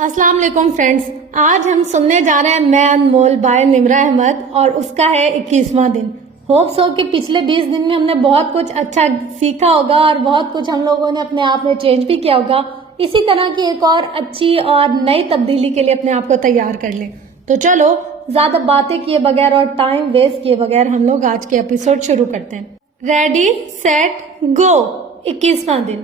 السلام علیکم فرینڈز، آج ہم سننے جا رہے ہیں میں انمول بائے نمرہ احمد اور اس کا ہے 21واں دن۔ ہوپ سو کہ پچھلے 20 دن میں ہم نے بہت کچھ اچھا سیکھا ہوگا اور بہت کچھ ہم لوگوں نے اپنے آپ میں چینج بھی کیا ہوگا۔ اسی طرح کی ایک اور اچھی اور نئی تبدیلی کے لیے اپنے آپ کو تیار کر لیں۔ تو چلو زیادہ باتیں کیے بغیر اور ٹائم ویسٹ کیے بغیر ہم لوگ آج کے ایپیسوڈ شروع کرتے ہیں۔ ریڈی سیٹ گو 21واں دن۔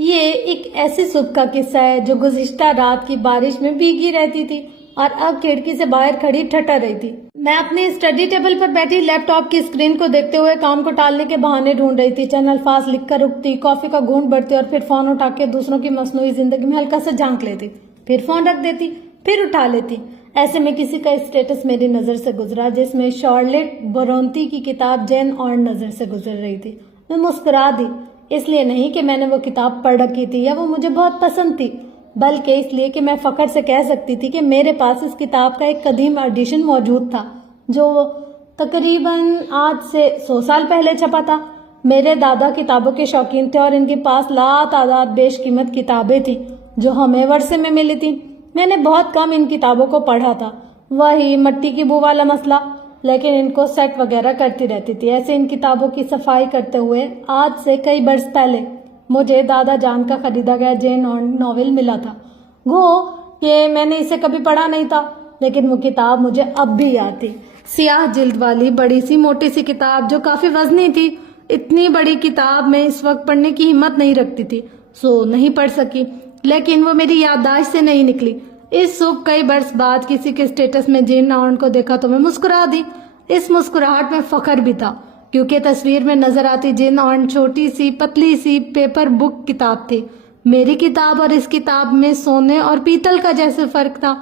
یہ ایک ایسی صبح کا قصہ ہے جو گزشتہ رات کی بارش میں بھیگی رہتی تھی اور اب کھڑکی سے باہر کھڑی ٹھٹر رہی تھی۔ میں اپنے اسٹڈی ٹیبل پر بیٹھی لیپ ٹاپ کی اسکرین کو دیکھتے ہوئے کام کو ٹالنے کے بہانے ڈھونڈ رہی تھی۔ چند الفاظ لکھ کر رکتی، کافی کا گھونٹ بھرتی اور پھر فون اٹھا کے دوسروں کی مصنوعی زندگی میں ہلکا سے جھانک لیتی، پھر فون رکھ دیتی، پھر اٹھا لیتی۔ ایسے میں کسی کا اسٹیٹس میری نظر سے گزرا جس میں شارلٹ برونتی کی کتاب جین آرن نظر سے گزر رہی تھی۔ میں مسکرا دی، اس لیے نہیں کہ میں نے وہ کتاب پڑھ رکھی تھی یا وہ مجھے بہت پسند تھی، بلکہ اس لیے کہ میں فخر سے کہہ سکتی تھی کہ میرے پاس اس کتاب کا ایک قدیم ایڈیشن موجود تھا جو تقریباً آج سے 100 سال پہلے چھپا تھا۔ میرے دادا کتابوں کے شوقین تھے اور ان کے پاس لاتعداد بیش قیمت کتابیں تھیں جو ہمیں ورثے میں ملی تھیں۔ میں نے بہت کم ان کتابوں کو پڑھا تھا، وہی مٹی کی بو والا مسئلہ، لیکن ان کو سیٹ وغیرہ کرتی رہتی تھی۔ ایسے ان کتابوں کی صفائی کرتے ہوئے آج سے کئی برس پہلے مجھے دادا جان کا خریدا گیا جین آرن ناول ملا تھا۔ گو کہ میں نے اسے کبھی پڑھا نہیں تھا، لیکن وہ کتاب مجھے اب بھی یاد تھی۔ سیاہ جلد والی بڑی سی موٹی سی کتاب جو کافی وزنی تھی۔ اتنی بڑی کتاب میں اس وقت پڑھنے کی ہمت نہیں رکھتی تھی، سو نہیں پڑھ سکی، لیکن وہ میری یادداشت سے نہیں نکلی۔ اس صبح کئی برس بعد کسی کے اسٹیٹس میں جین آرن کو دیکھا تو میں مسکرا دی۔ اس مسکراہٹ میں فخر بھی تھا کیونکہ تصویر میں نظر آتی جین آرن چھوٹی سی پتلی سی پیپر بک کتاب تھی۔ میری کتاب اور اس کتاب میں سونے اور پیتل کا جیسے فرق تھا۔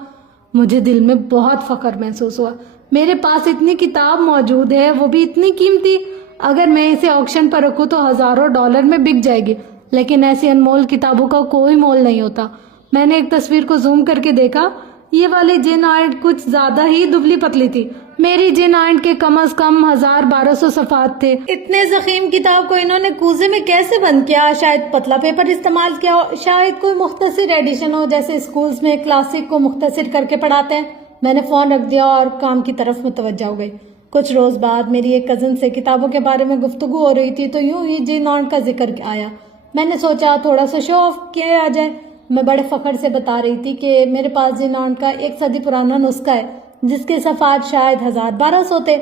مجھے دل میں بہت فخر محسوس ہوا۔ میرے پاس اتنی کتاب موجود ہے، وہ بھی اتنی قیمتی۔ اگر میں اسے آکشن پر رکھوں تو ہزاروں ڈالر میں بک جائے گی، لیکن ایسی انمول کتابوں کا کوئی مول نہیں ہوتا۔ میں نے ایک تصویر کو زوم کر کے دیکھا، یہ والی جین آرن کچھ زیادہ ہی دبلی پتلی تھی۔ میری جین آرن کے کم از کم 1200 صفحات تھے۔ اتنے ضخیم کتاب کو انہوں نے کوزے میں کیسے بند کیا؟ شاید پتلا پیپر استعمال کیا ہو، شاید کوئی مختصر ایڈیشن ہو جیسے اسکولز میں کلاسک کو مختصر کر کے پڑھاتے ہیں۔ میں نے فون رکھ دیا اور کام کی طرف متوجہ ہو گئی۔ کچھ روز بعد میری ایک کزن سے کتابوں کے بارے میں گفتگو ہو رہی تھی تو یوں ہی جین آرن کا ذکر آیا۔ میں نے سوچا تھوڑا سا شو آف کیا جائے۔ میں بڑے فخر سے بتا رہی تھی کہ میرے پاس جین آرن کا 1 صدی پرانا نسخہ ہے جس کے صفحات شاید 1200 تھے۔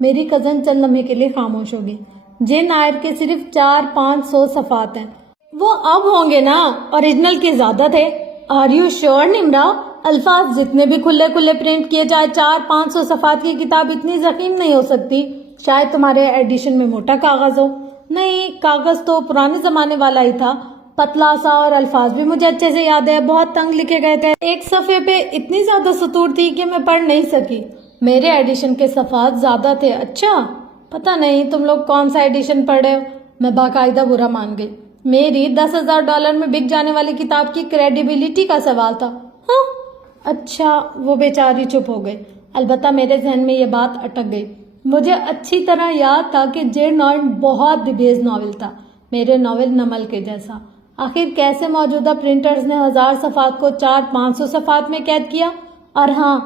میری کزن چند لمحے کے لیے خاموش ہوگی۔ جین آرن کے صرف 400-500 صفحات ہیں۔ وہ اب ہوں گے نا، اوریجنل کے زیادہ تھے۔ Are you sure Nimra? الفاظ جتنے بھی کھلے کھلے پرنٹ کیے جائے 400-500 صفحات کی کتاب اتنی ضخیم نہیں ہو سکتی۔ شاید تمہارے ایڈیشن میں موٹا کاغذ ہو۔ نہیں، کاغذ تو پرانے زمانے والا ہی تھا، پتلا سا، اور الفاظ بھی مجھے اچھے سے یاد ہے، بہت تنگ لکھے گئے تھے۔ ایک صفحے پہ اتنی زیادہ سطور تھی کہ میں پڑھ نہیں سکی۔ میرے ایڈیشن کے صفحات زیادہ تھے۔ اچھا، پتہ نہیں تم لوگ کون سا ایڈیشن پڑھ رہے ہو۔ میں باقاعدہ برا مان گئی۔ میری $10,000 میں بک جانے والی کتاب کی کریڈیبلٹی کا سوال تھا۔ ہاں اچھا، وہ بیچاری چپ ہو گئی۔ البتہ میرے ذہن میں یہ بات اٹک گئی۔ مجھے اچھی طرح یاد تھا کہ جین آرن بہت دبیز ناول تھا، میرے ناول نمل کے جیسا۔ آخر کیسے موجودہ پرنٹرز نے 1000 صفحات کو 400-500 صفحات میں قید کیا؟ اور ہاں،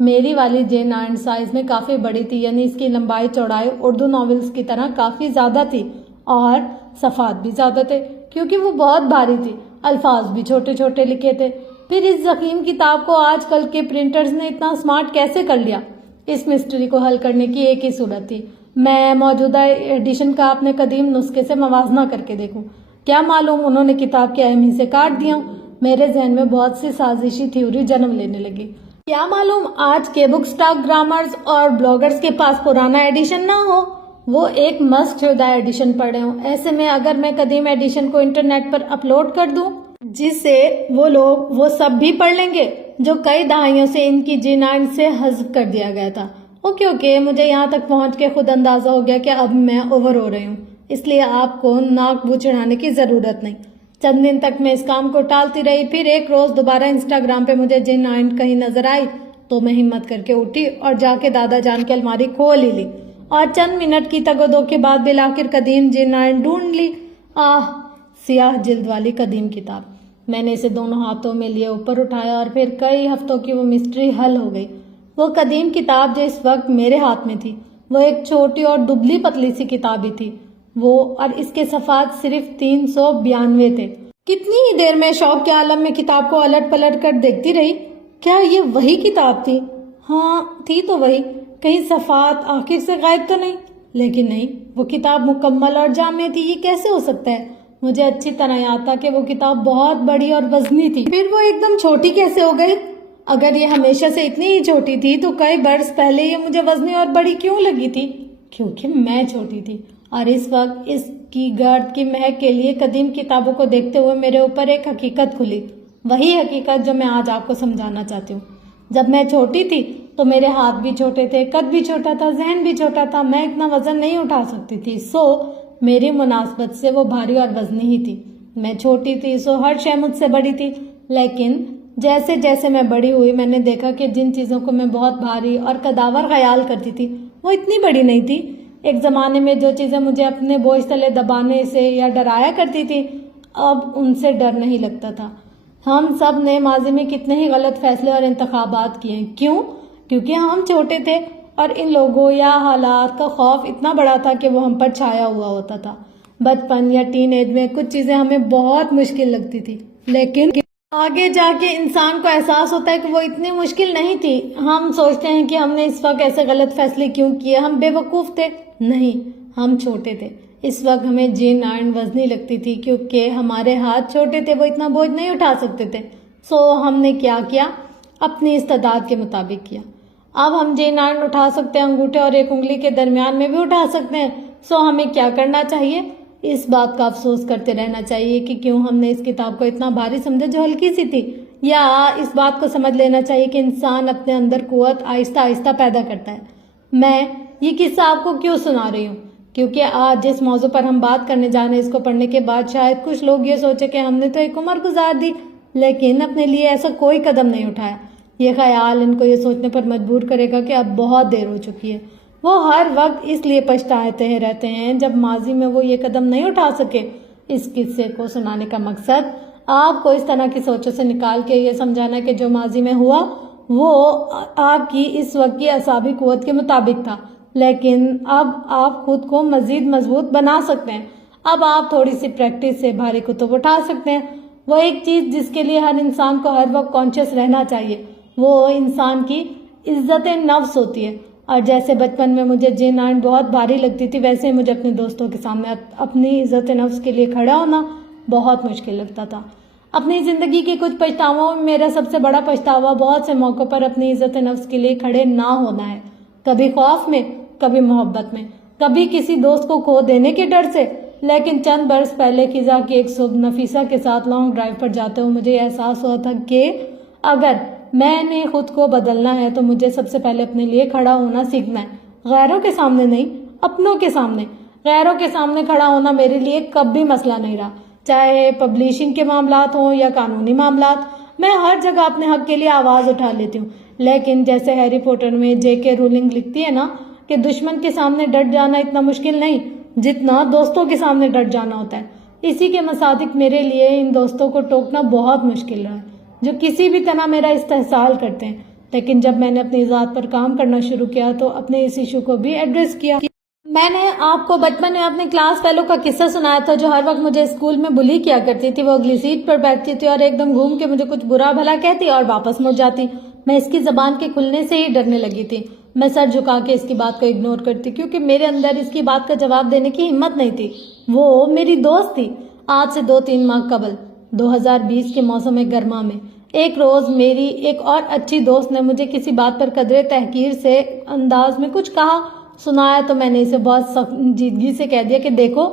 میری والی جین آرن سائز میں کافی بڑی تھی، یعنی اس کی لمبائی چوڑائی اردو ناولز کی طرح کافی زیادہ تھی اور صفحات بھی زیادہ تھے کیونکہ وہ بہت بھاری تھی۔ الفاظ بھی چھوٹے چھوٹے لکھے تھے۔ پھر اس ضخیم کتاب کو آج کل کے پرنٹرز نے اتنا اسمارٹ کیسے کر لیا؟ اس مسٹری کو حل کرنے کی ایک ہی صورت تھی، میں موجودہ ایڈیشن کا اپنے قدیم نسخے سے موازنہ کر کے دیکھوں۔ کیا معلوم انہوں نے کتاب کے اہم حصے کاٹ دیا۔ میرے ذہن میں بہت سی سازشی تھیوری جنم لینے لگی۔ کیا معلوم آج کے بک اسٹاک گرامرز اور بلاگرز کے پاس پرانا ایڈیشن نہ ہو، وہ ایک مسخ شدہ ایڈیشن پڑھے ہوں۔ ایسے میں اگر میں قدیم ایڈیشن کو انٹرنیٹ پر اپلوڈ کر دوں جسے وہ لوگ وہ سب بھی پڑھ لیں گے جو کئی دہائیوں سے ان کی جین آرن سے حذف کر دیا گیا تھا۔ کیونکہ مجھے یہاں تک پہنچ کے خود اندازہ ہو گیا کہ اب میں اوور ہو رہی ہوں، اس لیے آپ کو ناک بو چڑھانے کی ضرورت نہیں۔ چند دن تک میں اس کام کو ٹالتی رہی، پھر ایک روز دوبارہ انسٹاگرام پہ مجھے جین آرن کہیں نظر آئی تو میں ہمت کر کے اٹھی اور جا کے دادا جان کی الماری کھول ہی لی اور چند منٹ کی تگ و دو کے بعد بالآخر قدیم جین آرن ڈھونڈ لی۔ سیاہ جلد والی قدیم کتاب۔ میں نے اسے دونوں ہاتھوں میں لیے اوپر اٹھایا اور پھر کئی ہفتوں کی وہ مسٹری حل ہو گئی۔ وہ قدیم کتاب جو اس وقت میرے ہاتھ میں تھی وہ ایک چھوٹی اور دبلی پتلی سی کتاب ہی تھی، وہ اور اس کے صفحات صرف 392 تھے۔ کتنی ہی دیر میں شوق کے عالم میں کتاب کو الٹ پلٹ کر دیکھتی رہی۔ کیا یہ وہی کتاب تھی؟ ہاں تھی تو وہی، کہیں صفحات آخر سے غائب تو نہیں؟ لیکن نہیں، وہ کتاب مکمل اور جامع تھی۔ یہ کیسے ہو سکتا ہے؟ مجھے اچھی طرح یاد تھا کہ وہ کتاب بہت بڑی اور وزنی تھی، پھر وہ ایک دم چھوٹی کیسے ہو گئی؟ اگر یہ ہمیشہ سے اتنی ہی چھوٹی تھی تو کئی برس پہلے یہ مجھے وزنی اور بڑی کیوں لگی تھی؟ کیونکہ میں چھوٹی تھی، اور اس وقت اس کی گرد کی مہک کے لیے قدیم کتابوں کو دیکھتے ہوئے میرے اوپر ایک حقیقت کھلی، وہی حقیقت جو میں آج آپ کو سمجھانا چاہتی ہوں۔ جب میں چھوٹی تھی تو میرے ہاتھ بھی چھوٹے تھے، قد بھی چھوٹا تھا، ذہن بھی چھوٹا تھا، میں اتنا وزن نہیں اٹھا سکتی تھی، سو میری مناسبت سے وہ بھاری اور وزنی ہی تھی۔ میں چھوٹی تھی سو ہر شے مجھ سے بڑی تھی، لیکن جیسے جیسے میں بڑی ہوئی میں نے دیکھا کہ جن چیزوں کو میں بہت بھاری اور قداور خیال کرتی تھی وہ اتنی بڑی نہیں تھی۔ ایک زمانے میں جو چیزیں مجھے اپنے بوجھ تلے دبانے سے یا ڈرایا کرتی تھی اب ان سے ڈر نہیں لگتا تھا۔ ہم سب نے ماضی میں کتنے ہی غلط فیصلے اور انتخابات کیے ہیں، کیوں؟ کیونکہ ہم چھوٹے تھے اور ان لوگوں یا حالات کا خوف اتنا بڑا تھا کہ وہ ہم پر چھایا ہوا ہوتا تھا۔ بچپن یا ٹین ایج میں کچھ چیزیں ہمیں بہت مشکل لگتی تھی، لیکن آگے جا کے انسان کو احساس ہوتا ہے کہ وہ اتنی مشکل نہیں تھی۔ ہم سوچتے ہیں کہ ہم نے اس وقت ایسے غلط فیصلے کیوں کیے، ہم بے وقوف تھے۔ نہیں، ہم چھوٹے تھے، اس وقت ہمیں جین آئرن وزنی لگتی تھی کیونکہ ہمارے ہاتھ چھوٹے تھے، وہ اتنا بوجھ نہیں اٹھا سکتے تھے، سو ہم نے کیا کیا؟ اپنی استعداد کے مطابق کیا۔ اب ہم جین آئرن اٹھا سکتے ہیں، انگوٹھے اور ایک انگلی کے درمیان میں بھی اٹھا سکتے ہیں، سو ہمیں کیا کرنا چاہیے؟ اس بات کا افسوس کرتے رہنا چاہیے کہ کیوں ہم نے اس کتاب کو اتنا بھاری سمجھا جو ہلکی سی تھی، یا اس بات کو سمجھ لینا چاہیے کہ انسان اپنے اندر قوت آہستہ آہستہ پیدا کرتا ہے۔ میں یہ قصہ آپ کو کیوں سنا رہی ہوں؟ کیونکہ آج جس موضوع پر ہم بات کرنے جا رہے ہیں اس کو پڑھنے کے بعد شاید کچھ لوگ یہ سوچے کہ ہم نے تو ایک عمر گزار دی لیکن اپنے لیے ایسا کوئی قدم نہیں اٹھایا۔ یہ خیال ان کو یہ سوچنے پر مجبور کرے گا کہ اب بہت دیر ہو چکی ہے۔ وہ ہر وقت اس لیے پچھتاتے رہتے ہیں جب ماضی میں وہ یہ قدم نہیں اٹھا سکے۔ اس قصے کو سنانے کا مقصد آپ کو اس طرح کی سوچوں سے نکال کے یہ سمجھانا کہ جو ماضی میں ہوا وہ آپ کی اس وقت کی اعصابی قوت کے مطابق تھا، لیکن اب آپ خود کو مزید مضبوط بنا سکتے ہیں۔ اب آپ تھوڑی سی پریکٹس سے بھاری کتب اٹھا سکتے ہیں۔ وہ ایک چیز جس کے لیے ہر انسان کو ہر وقت کانشیس رہنا چاہیے وہ انسان کی عزت نفس ہوتی ہے۔ اور جیسے بچپن میں مجھے جین آئرن بہت بھاری لگتی تھی ویسے مجھے اپنے دوستوں کے سامنے اپنی عزت نفس کے لیے کھڑا ہونا بہت مشکل لگتا تھا۔ اپنی زندگی کے کچھ پچھتاووں میں میرا سب سے بڑا پچھتاوا بہت سے موقع پر اپنی عزت نفس کے لیے کھڑے نہ ہونا ہے، کبھی خوف میں، کبھی محبت میں، کبھی کسی دوست کو کھو دینے کے ڈر سے۔ لیکن چند برس پہلے خزاں کی ایک صبح نفیسہ کے ساتھ لانگ ڈرائیو پر جاتے ہوئے مجھے احساس ہوا تھا کہ اگر میں نے خود کو بدلنا ہے تو مجھے سب سے پہلے اپنے لیے کھڑا ہونا سیکھنا ہے، غیروں کے سامنے نہیں، اپنوں کے سامنے۔ غیروں کے سامنے کھڑا ہونا میرے لیے کبھی مسئلہ نہیں رہا، چاہے پبلیشنگ کے معاملات ہوں یا قانونی معاملات، میں ہر جگہ اپنے حق کے لیے آواز اٹھا لیتی ہوں۔ لیکن جیسے ہیری پوٹر میں جے کے رولنگ لکھتی ہے نا کہ دشمن کے سامنے ڈٹ جانا اتنا مشکل نہیں جتنا دوستوں کے سامنے ڈٹ جانا ہوتا ہے، اسی کے مصادق میرے لیے ان دوستوں کو ٹوکنا بہت مشکل رہا ہے جو کسی بھی طرح میرا استحصال کرتے ہیں۔ لیکن جب میں نے اپنی ذات پر کام کرنا شروع کیا تو اپنے اس ایشو کو بھی ایڈریس کیا۔ میں نے آپ کو بچپن میں اپنے کلاس فیلو کا قصہ سنایا تھا جو ہر وقت مجھے اسکول میں بلی کیا کرتی تھی۔ وہ اگلی سیٹ پر بیٹھتی تھی اور ایک دم گھوم کے مجھے کچھ برا بھلا کہتی اور واپس مڑ جاتی۔ میں اس کی زبان کے کھلنے سے ہی ڈرنے لگی تھی۔ میں سر جھکا کے اس کی بات کو اگنور کرتی کیونکہ میرے اندر اس کی بات کا جواب دینے کی ہمت نہیں تھی۔ وہ میری دوست تھی۔ آج سے 2-3 ماہ قبل 2020 کے موسم گرما میں ایک روز میری ایک اور اچھی دوست نے مجھے کسی بات پر قدرے تحقیر سے انداز میں کچھ کہا سنایا تو میں نے اسے بہت سنجیدگی سے کہہ دیا کہ دیکھو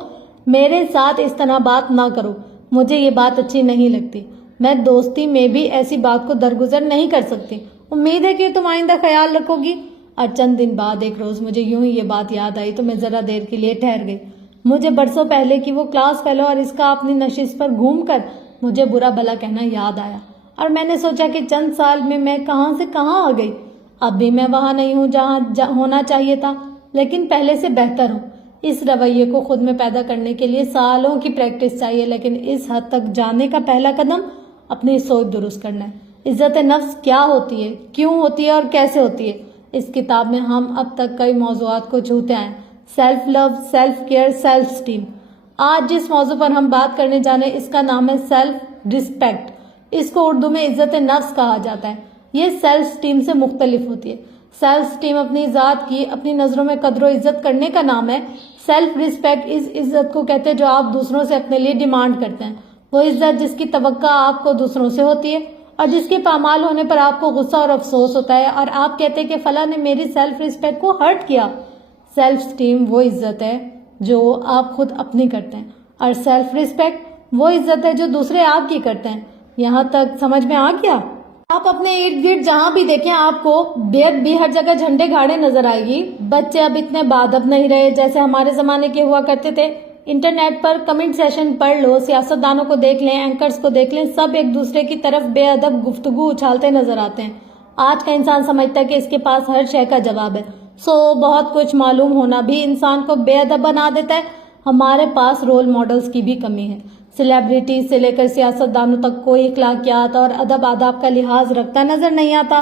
میرے ساتھ اس طرح بات نہ کرو، مجھے یہ بات اچھی نہیں لگتی، میں دوستی میں بھی ایسی بات کو درگزر نہیں کر سکتی، امید ہے کہ تم آئندہ خیال رکھو گی۔ اور چند دن بعد ایک روز مجھے یوں ہی یہ بات یاد آئی تو میں ذرا دیر کے لیے ٹھہر گئی۔ مجھے برسوں پہلے کی وہ کلاس فیلو اور اس کا اپنی نشست پر گھوم کر مجھے برا بھلا کہنا یاد آیا اور میں نے سوچا کہ چند سال میں کہاں سے کہاں آ گئی۔ اب بھی میں وہاں نہیں ہوں جہاں ہونا چاہیے تھا لیکن پہلے سے بہتر ہوں۔ اس رویے کو خود میں پیدا کرنے کے لیے سالوں کی پریکٹس چاہیے لیکن اس حد تک جانے کا پہلا قدم اپنی سوچ درست کرنا ہے۔ عزت نفس کیا ہوتی ہے، کیوں ہوتی ہے اور کیسے ہوتی ہے، اس کتاب میں ہم اب تک کئی موضوعات کو چھوتے ہیں۔ Self love, self care, self esteem. آج جس موضوع پر ہم بات کرنے جانے اس کا نام ہے سیلف ریسپیکٹ۔ اس کو اردو میں عزت نفس کہا جاتا ہے۔ یہ سیلف اسٹیم سے مختلف ہوتی ہے۔ سیلف اسٹیم اپنی ذات کی اپنی نظروں میں قدر و عزت کرنے کا نام ہے۔ سیلف ریسپیکٹ اس عزت کو کہتے ہیں جو آپ دوسروں سے اپنے لیے ڈیمانڈ کرتے ہیں، وہ عزت جس کی توقع آپ کو دوسروں سے ہوتی ہے اور جس کے پامال ہونے پر آپ کو غصہ اور افسوس ہوتا ہے اور آپ کہتے ہیں کہ فلاں نے میری سیلف ریسپیکٹ کو ہرٹ کیا۔ سیلف اسٹیم وہ عزت ہے جو آپ خود اپنی کرتے ہیں اور سیلف ریسپیکٹ وہ عزت ہے جو دوسرے آپ کی کرتے ہیں۔ یہاں تک سمجھ میں آ گیا؟ آپ اپنے ارد گرد جہاں بھی دیکھیں آپ کو بے ادبی بھی ہر جگہ جھنڈے گاڑے نظر آئے گی۔ بچے اب اتنے باادب نہیں رہے جیسے ہمارے زمانے کے ہوا کرتے تھے۔ انٹرنیٹ پر کمنٹ سیشن پڑھ لو، سیاستدانوں کو دیکھ لیں، اینکرز کو دیکھ لیں، سب ایک دوسرے کی طرف بے ادب گفتگو اچھالتے نظر آتے ہیں۔ آج کا انسان سمجھتا ہے کہ اس کے پاس ہر شے کا جواب ہے، بہت کچھ معلوم ہونا بھی انسان کو بے ادب بنا دیتا ہے۔ ہمارے پاس رول ماڈلز کی بھی کمی ہے۔ سیلیبریٹیز سے لے کر سیاستدانوں تک کوئی اخلاقیات اور ادب آداب کا لحاظ رکھتا نظر نہیں آتا۔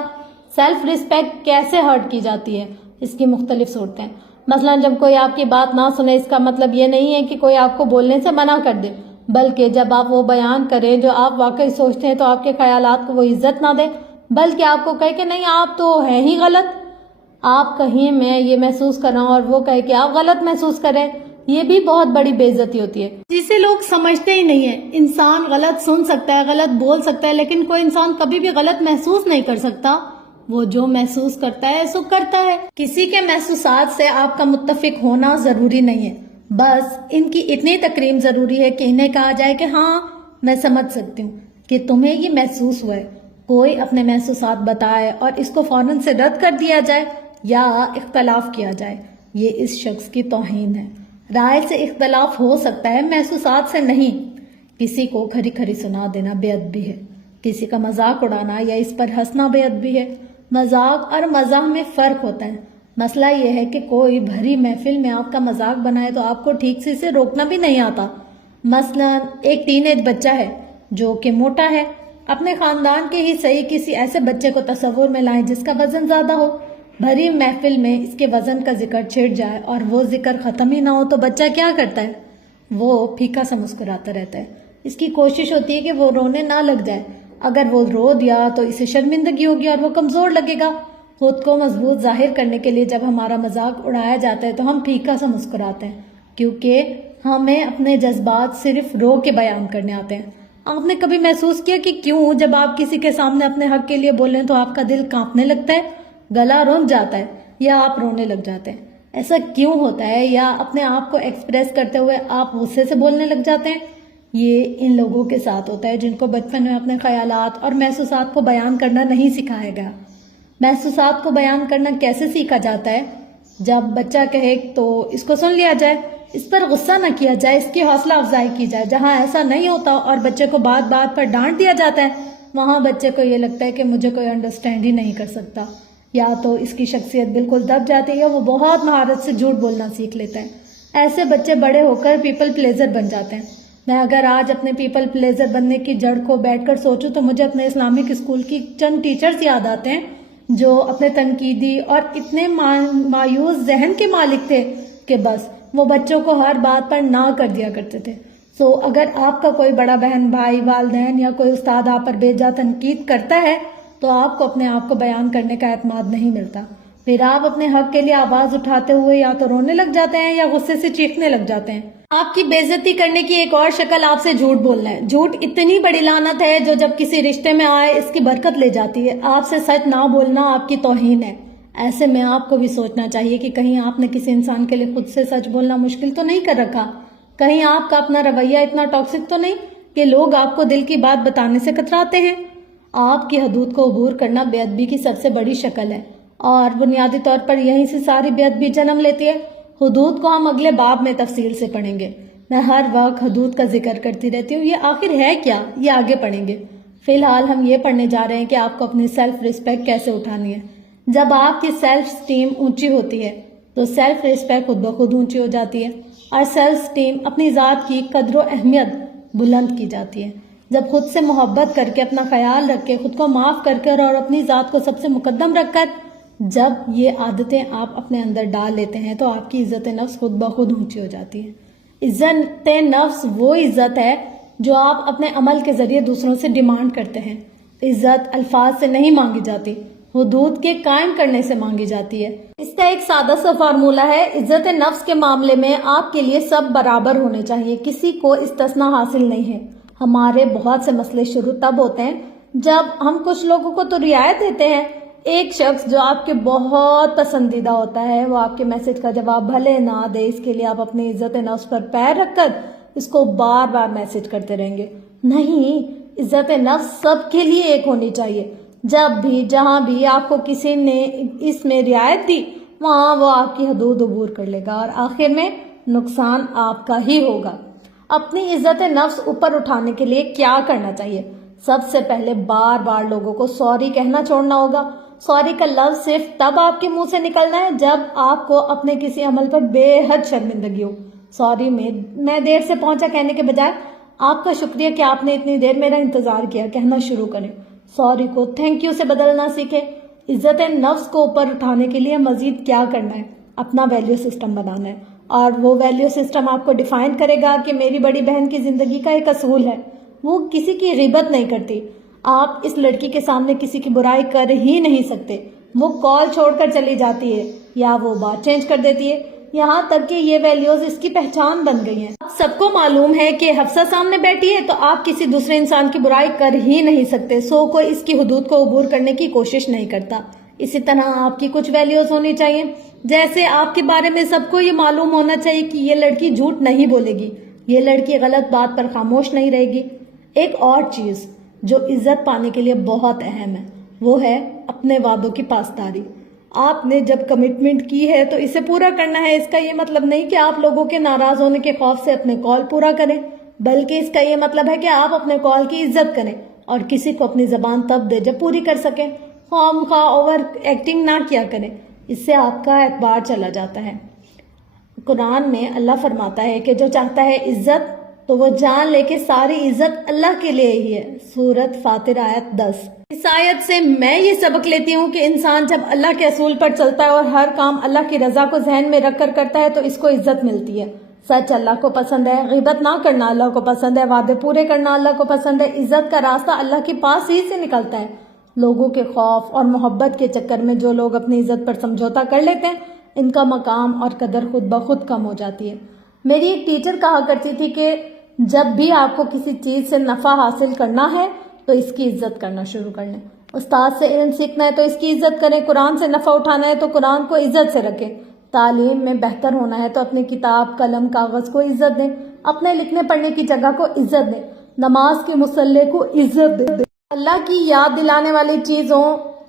سیلف ریسپیکٹ کیسے ہرٹ کی جاتی ہے، اس کی مختلف صورتیں۔ مثلا جب کوئی آپ کی بات نہ سنے، اس کا مطلب یہ نہیں ہے کہ کوئی آپ کو بولنے سے منع کر دے، بلکہ جب آپ وہ بیان کریں جو آپ واقعی سوچتے ہیں تو آپ کے خیالات کو وہ عزت نہ دے، بلکہ آپ کو کہے کہ نہیں آپ تو ہیں ہی غلط۔ آپ کہیں میں یہ محسوس کر رہا ہوں اور وہ کہے کہ آپ غلط محسوس کریں، یہ بھی بہت بڑی بے عزتی ہوتی ہے، جسے لوگ سمجھتے ہی نہیں ہیں۔ انسان غلط سن سکتا ہے، غلط بول سکتا ہے، لیکن کوئی انسان کبھی بھی غلط محسوس نہیں کر سکتا۔ وہ جو محسوس کرتا ہے سو کرتا ہے۔ کسی کے محسوسات سے آپ کا متفق ہونا ضروری نہیں ہے، بس ان کی اتنی تکریم ضروری ہے کہ انہیں کہا جائے کہ ہاں میں سمجھ سکتی ہوں کہ تمہیں یہ محسوس ہوا ہے۔ کوئی اپنے محسوسات بتائے اور اس کو فوراً سے رد کر دیا جائے یا اختلاف کیا جائے، یہ اس شخص کی توہین ہے۔ رائے سے اختلاف ہو سکتا ہے، محسوسات سے نہیں۔ کسی کو کھری کھری سنا دینا بے ادبی ہے، کسی کا مذاق اڑانا یا اس پر ہنسنا بے ادبی ہے۔ مذاق اور مزاح میں فرق ہوتا ہے۔ مسئلہ یہ ہے کہ کوئی بھری محفل میں آپ کا مذاق بنائے تو آپ کو ٹھیک سے اسے روکنا بھی نہیں آتا۔ مثلا ایک ٹین ایج بچہ ہے جو کہ موٹا ہے، اپنے خاندان کے ہی صحیح کسی ایسے بچے کو تصور میں لائیں جس کا وزن زیادہ ہو۔ بھری محفل میں اس کے وزن کا ذکر چھڑ جائے اور وہ ذکر ختم ہی نہ ہو تو بچہ کیا کرتا ہے؟ وہ پھیکا سا مسکراتا رہتا ہے۔ اس کی کوشش ہوتی ہے کہ وہ رونے نہ لگ جائے۔ اگر وہ رو دیا تو اسے شرمندگی ہوگی اور وہ کمزور لگے گا۔ خود کو مضبوط ظاہر کرنے کے لیے جب ہمارا مذاق اڑایا جاتا ہے تو ہم پھیکا سا مسکراتے ہیں، کیونکہ ہمیں اپنے جذبات صرف رو کے بیان کرنے آتے ہیں۔ آپ نے کبھی محسوس کیا کہ کیوں جب آپ کسی کے سامنے اپنے حق کے لیے بولیں تو آپ کا دل کانپنے لگتا ہے، گلا رونج جاتا ہے یا آپ رونے لگ جاتے ہیں؟ ایسا کیوں ہوتا ہے؟ یا اپنے آپ کو ایکسپریس کرتے ہوئے آپ غصے سے بولنے لگ جاتے ہیں؟ یہ ان لوگوں کے ساتھ ہوتا ہے جن کو بچپن میں اپنے خیالات اور محسوسات کو بیان کرنا نہیں سکھایا گیا۔ محسوسات کو بیان کرنا کیسے سیکھا جاتا ہے؟ جب بچہ کہے تو اس کو سن لیا جائے، اس پر غصہ نہ کیا جائے، اس کی حوصلہ افزائی کی جائے۔ جہاں ایسا نہیں ہوتا اور بچے کو بات بات پر ڈانٹ دیا جاتا ہے، وہاں بچے کو یہ لگتا ہے کہ مجھے کوئی انڈرسٹینڈ ہی نہیں کر سکتا، یا تو اس کی شخصیت بالکل دب جاتی ہے یا وہ بہت مہارت سے جھوٹ بولنا سیکھ لیتا ہے۔ ایسے بچے بڑے ہو کر پیپل پلیزر بن جاتے ہیں۔ میں اگر آج اپنے پیپل پلیزر بننے کی جڑ کو بیٹھ کر سوچوں تو مجھے اپنے اسلامک اسکول کی چند ٹیچرز یاد آتے ہیں جو اپنے تنقیدی اور اتنے مایوس ذہن کے مالک تھے کہ بس وہ بچوں کو ہر بات پر نہ کر دیا کرتے تھے۔ اگر آپ کا کوئی بڑا بہن، بھائی، والدین یا کوئی استاد آپ پر بے جا تنقید کرتا ہے تو آپ کو اپنے آپ کو بیان کرنے کا اعتماد نہیں ملتا۔ پھر آپ اپنے حق کے لیے آواز اٹھاتے ہوئے یا تو رونے لگ جاتے ہیں یا غصے سے چیخنے لگ جاتے ہیں۔ آپ کی بے عزتی کرنے کی ایک اور شکل آپ سے جھوٹ بولنا ہے۔ جھوٹ اتنی بڑی لعنت ہے جو جب کسی رشتے میں آئے اس کی برکت لے جاتی ہے۔ آپ سے سچ نہ بولنا آپ کی توہین ہے۔ ایسے میں آپ کو بھی سوچنا چاہیے کہ کہیں آپ نے کسی انسان کے لیے خود سے سچ بولنا مشکل تو نہیں کر رکھا؟ کہیں آپ کا اپنا رویہ اتنا ٹاکسک تو نہیں کہ لوگ آپ کو دل کی بات بتانے سے کتراتے ہیں؟ آپ کی حدود کو عبور کرنا بے ادبی کی سب سے بڑی شکل ہے، اور بنیادی طور پر یہیں سے ساری بے ادبی جنم لیتی ہے۔ حدود کو ہم اگلے باب میں تفصیل سے پڑھیں گے۔ میں ہر وقت حدود کا ذکر کرتی رہتی ہوں، یہ آخر ہے کیا، یہ آگے پڑھیں گے۔ فی الحال ہم یہ پڑھنے جا رہے ہیں کہ آپ کو اپنی سیلف ریسپیکٹ کیسے اٹھانی ہے۔ جب آپ کی سیلف اسٹیم اونچی ہوتی ہے تو سیلف ریسپیکٹ خود بخود اونچی ہو جاتی ہے، اور سیلف اسٹیم اپنی ذات کی قدر و اہمیت بلند کی جاتی ہے۔ جب خود سے محبت کر کے، اپنا خیال رکھ کے، خود کو معاف کر کر اور اپنی ذات کو سب سے مقدم رکھ کر جب یہ عادتیں آپ اپنے اندر ڈال لیتے ہیں تو آپ کی عزت نفس خود بخود اونچی ہو جاتی ہے۔ عزت نفس وہ عزت ہے جو آپ اپنے عمل کے ذریعے دوسروں سے ڈیمانڈ کرتے ہیں۔ عزت الفاظ سے نہیں مانگی جاتی، حدود کے قائم کرنے سے مانگی جاتی ہے۔ اس کا ایک سادہ سا فارمولہ ہے، عزت نفس کے معاملے میں آپ کے لیے سب برابر ہونے چاہیے، کسی کو استثناء حاصل نہیں ہے۔ ہمارے بہت سے مسئلے شروع تب ہوتے ہیں جب ہم کچھ لوگوں کو تو رعایت دیتے ہیں۔ ایک شخص جو آپ کے بہت پسندیدہ ہوتا ہے وہ آپ کے میسج کا جواب بھلے نہ دے، اس کے لیے آپ اپنی عزت نفس پر پیر رکھ کر اس کو بار بار میسج کرتے رہیں گے۔ نہیں، عزت نفس سب کے لیے ایک ہونی چاہیے۔ جب بھی جہاں بھی آپ کو کسی نے اس میں رعایت دی وہاں وہ آپ کی حدود عبور کر لے گا اور آخر میں نقصان آپ کا ہی ہوگا۔ اپنی عزت نفس اوپر اٹھانے کے لیے کیا کرنا چاہیے؟ سب سے پہلے بار بار لوگوں کو سوری کہنا چھوڑنا ہوگا۔ سوری کا لفظ صرف تب آپ کے منہ سے نکلنا ہے جب آپ کو اپنے کسی عمل پر بے حد شرمندگی ہو۔ سوری میں دیر سے پہنچا کہنے کے بجائے آپ کا شکریہ کہ آپ نے اتنی دیر میرا انتظار کیا کہنا شروع کریں۔ سوری کو تھینک یو سے بدلنا سیکھیں۔ عزت نفس کو اوپر اٹھانے کے لیے مزید کیا کرنا ہے؟ اپنا ویلیو سسٹم بنانا ہے، اور وہ ویلیو سسٹم آپ کو ڈیفائن کرے گا کہ میری بڑی بہن کی زندگی کا ایک اصول ہے، وہ کسی کی غیبت نہیں کرتی۔ آپ اس لڑکی کے سامنے کسی کی برائی کر ہی نہیں سکتے۔ وہ کال چھوڑ کر چلی جاتی ہے یا وہ بات چینج کر دیتی ہے، یہاں تک کہ یہ ویلیوز اس کی پہچان بن گئی ہیں۔ آپ سب کو معلوم ہے کہ حفصہ سامنے بیٹھی ہے تو آپ کسی دوسرے انسان کی برائی کر ہی نہیں سکتے، سو کوئی اس کی حدود کو عبور کرنے کی کوشش نہیں کرتا۔ اسی طرح آپ کی کچھ ویلیوز ہونی چاہیے، جیسے آپ کے بارے میں سب کو یہ معلوم ہونا چاہیے کہ یہ لڑکی جھوٹ نہیں بولے گی، یہ لڑکی غلط بات پر خاموش نہیں رہے گی۔ ایک اور چیز جو عزت پانے کے لیے بہت اہم ہے وہ ہے اپنے وعدوں کی پاسداری۔ آپ نے جب کمٹمنٹ کی ہے تو اسے پورا کرنا ہے۔ اس کا یہ مطلب نہیں کہ آپ لوگوں کے ناراض ہونے کے خوف سے اپنے کال پورا کریں، بلکہ اس کا یہ مطلب ہے کہ آپ اپنے کال کی عزت کریں اور کسی کو اپنی زبان تب دے جب پوری کر سکیں۔ خواہ مخواہ اوور ایکٹنگ نہ کیا کریں، اس سے آپ کا اعتبار چلا جاتا ہے۔ قرآن میں اللہ فرماتا ہے کہ جو چاہتا ہے عزت تو وہ جان لے کہ ساری عزت اللہ کے لیے ہی ہے۔ سورۃ فاطر آیت 10۔ اس آیت سے میں یہ سبق لیتی ہوں کہ انسان جب اللہ کے اصول پر چلتا ہے اور ہر کام اللہ کی رضا کو ذہن میں رکھ کر کرتا ہے تو اس کو عزت ملتی ہے۔ سچ اللہ کو پسند ہے، غیبت نہ کرنا اللہ کو پسند ہے، وعدے پورے کرنا اللہ کو پسند ہے۔ عزت کا راستہ اللہ کے پاس ہی سے نکلتا ہے۔ لوگوں کے خوف اور محبت کے چکر میں جو لوگ اپنی عزت پر سمجھوتا کر لیتے ہیں ان کا مقام اور قدر خود بخود کم ہو جاتی ہے۔ میری ایک ٹیچر کہا کرتی تھی کہ جب بھی آپ کو کسی چیز سے نفع حاصل کرنا ہے تو اس کی عزت کرنا شروع کر لیں۔ استاد سے علم سیکھنا ہے تو اس کی عزت کریں، قرآن سے نفع اٹھانا ہے تو قرآن کو عزت سے رکھیں، تعلیم میں بہتر ہونا ہے تو اپنی کتاب، قلم، کاغذ کو عزت دیں، اپنے لکھنے پڑھنے کی جگہ کو عزت دیں، نماز کے مصلی کو عزت دیں، اللہ کی یاد دلانے والی چیزوں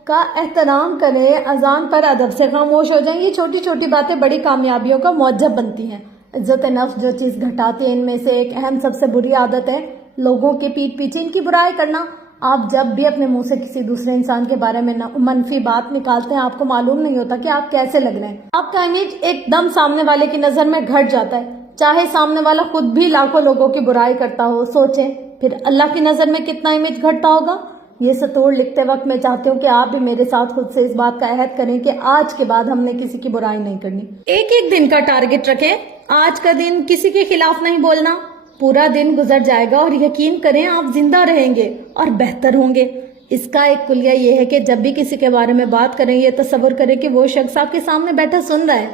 کا احترام کریں، اذان پر ادب سے خاموش ہو جائیں۔ یہ چھوٹی چھوٹی باتیں بڑی کامیابیوں کا موجب بنتی ہیں۔ عزت نفس جو چیز گھٹاتی ہے ان میں سے ایک اہم سب سے بری عادت ہے لوگوں کے پیٹھ پیچھے ان کی برائی کرنا۔ آپ جب بھی اپنے منہ سے کسی دوسرے انسان کے بارے میں منفی بات نکالتے ہیں آپ کو معلوم نہیں ہوتا کہ آپ کیسے لگ رہے ہیں۔ آپ کا امیج ایک دم سامنے والے کی نظر میں گھٹ جاتا ہے، چاہے سامنے والا خود بھی لاکھوں لوگوں کی برائی کرتا ہو۔ سوچیں پھر اللہ کی نظر میں کتنا امیج گھٹتا ہوگا۔ یہ سطور لکھتے وقت میں چاہتی ہوں کہ آپ بھی میرے ساتھ خود سے اس بات کا عہد کریں کہ آج کے بعد ہم نے کسی کی برائی نہیں کرنی۔ ایک ایک دن کا ٹارگٹ رکھیں، آج کا دن کسی کے خلاف نہیں بولنا۔ پورا دن گزر جائے گا اور یقین کریں آپ زندہ رہیں گے اور بہتر ہوں گے۔ اس کا ایک کلیہ یہ ہے کہ جب بھی کسی کے بارے میں بات کریں یہ تصور کریں کہ وہ شخص آپ کے سامنے بیٹھا سن رہا ہے۔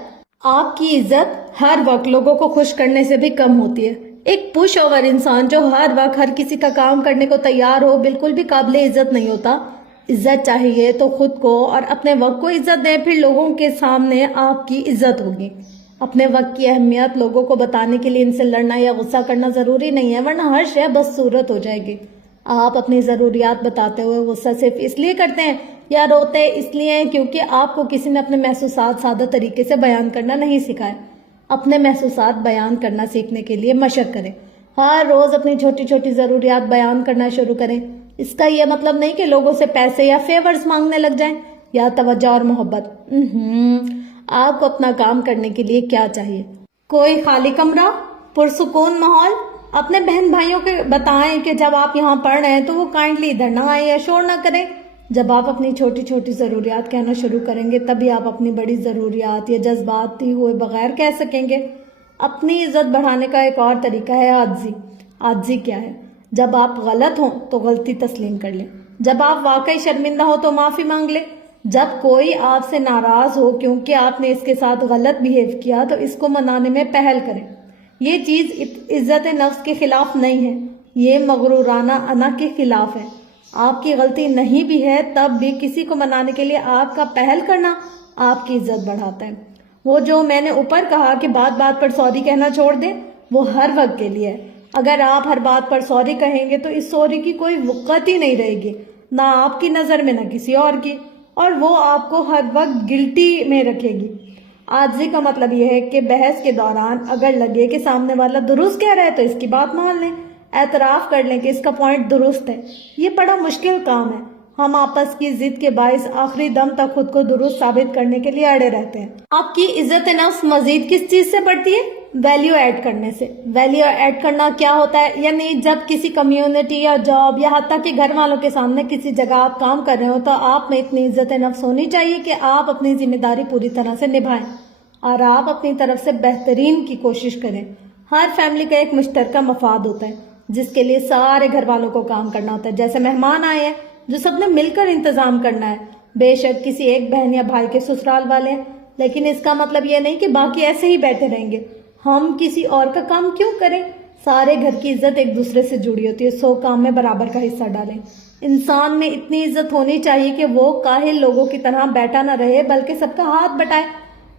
آپ کی عزت ہر وقت لوگوں کو خوش کرنے سے بھی کم ہوتی ہے۔ ایک پش اوور انسان جو ہر وقت ہر کسی کا کام کرنے کو تیار ہو بالکل بھی قابل عزت نہیں ہوتا۔ عزت چاہیے تو خود کو اور اپنے وقت کو عزت دیں، پھر لوگوں کے سامنے آپ کی عزت ہوگی۔ اپنے وقت کی اہمیت لوگوں کو بتانے کے لیے ان سے لڑنا یا غصہ کرنا ضروری نہیں ہے، ورنہ ہر شے بس صورت ہو جائے گی۔ آپ اپنی ضروریات بتاتے ہوئے غصہ صرف اس لیے کرتے ہیں یا روتے اس لیے ہیں کیونکہ آپ کو کسی نے اپنے محسوسات سادہ طریقے سے بیان کرنا نہیں سکھایا۔ اپنے محسوسات بیان کرنا سیکھنے کے لیے مشق کریں، ہر روز اپنی چھوٹی چھوٹی ضروریات بیان کرنا شروع کریں۔ اس کا یہ مطلب نہیں کہ لوگوں سے پیسے یا فیورز مانگنے لگ جائیں یا توجہ اور محبت۔ آپ کو اپنا کام کرنے کے لیے کیا چاہیے؟ کوئی خالی کمرہ، پرسکون ماحول، اپنے بہن بھائیوں کو بتائیں کہ جب آپ یہاں پڑھ رہے ہیں تو وہ کائنڈلی ادھر نہ آئیں یا شور نہ کریں. جب آپ اپنی چھوٹی چھوٹی ضروریات کہنا شروع کریں گے تبھی آپ اپنی بڑی ضروریات یا جذباتی ہوئے بغیر کہہ سکیں گے. اپنی عزت بڑھانے کا ایک اور طریقہ ہے عاجزی. عاجزی کیا ہے؟ جب آپ غلط ہوں تو غلطی تسلیم کر لیں. جب آپ واقعی شرمندہ ہو تو معافی مانگ لیں. جب کوئی آپ سے ناراض ہو کیونکہ آپ نے اس کے ساتھ غلط بیہیو کیا تو اس کو منانے میں پہل کریں. یہ چیز عزت نفس کے خلاف نہیں ہے، یہ مغرورانہ انا کے خلاف ہے. آپ کی غلطی نہیں بھی ہے تب بھی کسی کو منانے کے لیے آپ کا پہل کرنا آپ کی عزت بڑھاتا ہے. وہ جو میں نے اوپر کہا کہ بات بات پر سوری کہنا چھوڑ دیں، وہ ہر وقت کے لیے ہے. اگر آپ ہر بات پر سوری کہیں گے تو اس سوری کی کوئی وقت ہی نہیں رہے گی، نہ آپ کی نظر میں نہ کسی اور کی، اور وہ آپ کو ہر وقت گلٹی میں رکھے گی. عاجزی کا مطلب یہ ہے کہ بحث کے دوران اگر لگے کہ سامنے والا درست کہہ رہا ہے تو اس کی بات مان لیں، اعتراف کر لیں کہ اس کا پوائنٹ درست ہے. یہ بڑا مشکل کام ہے. ہم آپس کی ضد کے باعث آخری دم تک خود کو درست ثابت کرنے کے لیے اڑے رہتے ہیں. آپ کی عزت نفس مزید کس چیز سے بڑھتی ہے؟ ویلیو ایڈ کرنے سے. ویلیو ایڈ کرنا کیا ہوتا ہے؟ یعنی جب کسی کمیونٹی یا جاب یا حتیٰ کہ گھر والوں کے سامنے کسی جگہ آپ کام کر رہے ہو تو آپ میں اتنی عزت نفس ہونی چاہیے کہ آپ اپنی ذمہ داری پوری طرح سے نبھائیں اور آپ اپنی طرف سے بہترین کی کوشش کریں. ہر فیملی کا ایک مشترکہ مفاد ہوتا ہے جس کے لیے سارے گھر والوں کو کام کرنا ہوتا ہے. جیسے مہمان آئے ہیں جو سب نے مل کر انتظام کرنا ہے. بے شک کسی ایک بہن یا بھائی کے سسرال والے ہیں، لیکن اس کا مطلب یہ نہیں کہ باقی ایسے ہی بیٹھے رہیں گے. ہم کسی اور کا کام کیوں کریں؟ سارے گھر کی عزت ایک دوسرے سے جڑی ہوتی ہے. 100 کام میں برابر کا حصہ ڈالیں. انسان میں اتنی عزت ہونی چاہیے کہ وہ کاہل لوگوں کی طرح بیٹھا نہ رہے بلکہ سب کا ہاتھ بٹائے.